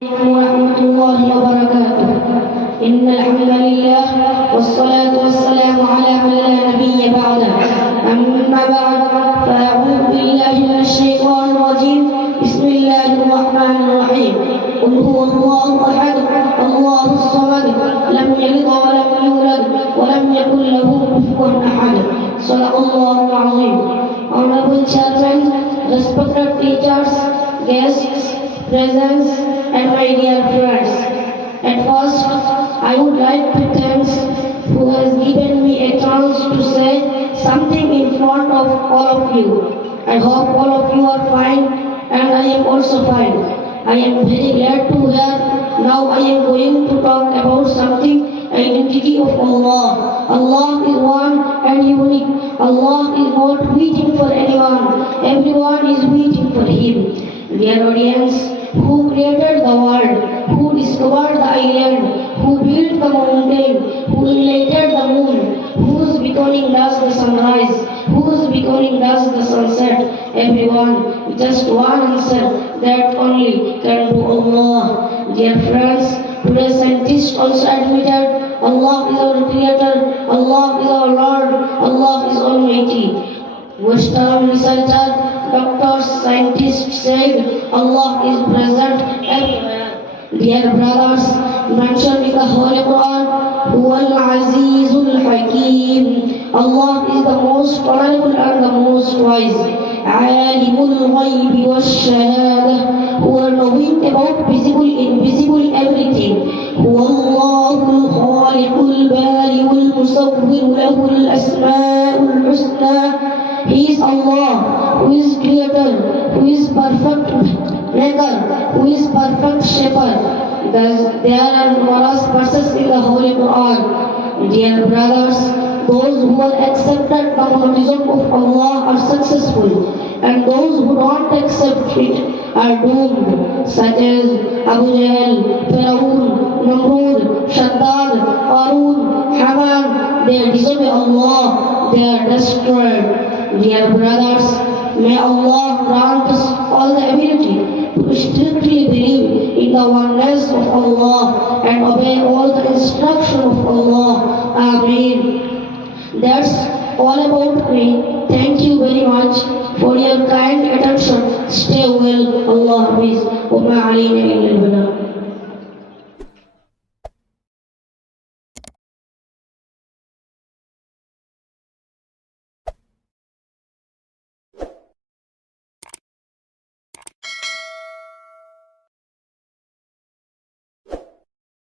ورحمة الله وبركاته. إن الحمد لله والصلاة والسلام على من لا نبي بعده. أما بعد فأعوذ بالله من الشيطان الرجيم. بسم الله الرحمن الرحيم. قل هو الله أحد الله الصمد لم يلد ولم يولد ولم يكن له كفوا أحد. صدق الله العظيم. Honorable children, respected teachers, guests, presents, and my dear friends. At first, I would like to thank who has given me a chance to say something in front of all of you. I hope all of you are fine and I am also fine. I am very glad to hear. Now I am going to talk about something, identity of Allah. Allah is one and unique. Allah is not waiting for anyone. Everyone is waiting for Him. Dear audience, who created the world, who discovered the island, who built the mountain, who lighted the moon, whose beckoning does the sunrise, whose beckoning does the sunset. Everyone, just one answer, that only can do Allah. Dear friends, today scientists also admitted Allah is our creator, Allah is our Lord, Allah is Almighty. Western researcher, doctors, scientists said Allah is present everywhere. Dear brothers, mentioned in the Holy Quran, Huwal Azizul Hakim. Allah is the most honorable and the most wise. Alimul Ghaybi wash-Shahada, who are knowing about visible, invisible, everything. Huwallahul Khaliqul Bari'ul Musawwir lahul Asma'ul Husna. He is Allah, who is creator, who is perfect maker, who is perfect shepherd. There are numerous verses in the Holy Quran. Dear brothers, those who have accepted the monotheism of Allah are successful, and those who don't accept it are doomed, such as Abu Jahl, Firaun, Namrud, Shaddad, Qarun, Haman. They disobey Allah, they are destroyed. Dear brothers, may Allah grant us all the ability to strictly believe in the oneness of Allah and obey all the instruction of Allah. Ameen. That's all about me. Thank you very much for your kind attention. Stay well. Allah Hafiz.